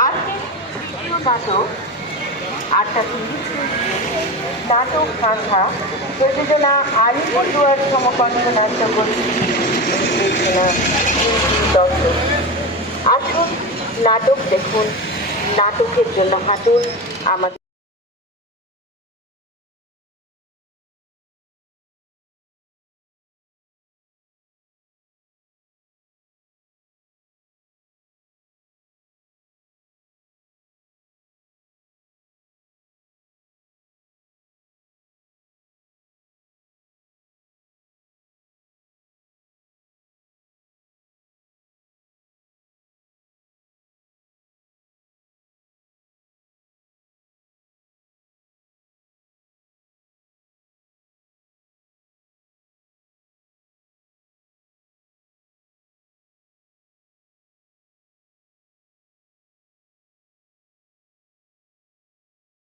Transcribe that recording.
আজকের তৃতীয় নাটক আটটা তিরিশ নাটক সংখ্যা প্রযোজনা আলিপুরদুয়ার সমকণ্ঠ নাট্যগোষ্ঠী নির্দেশনা দর্শক আসুন নাটক দেখুন। নাটকের জন্য হাঁটুন। আমাদের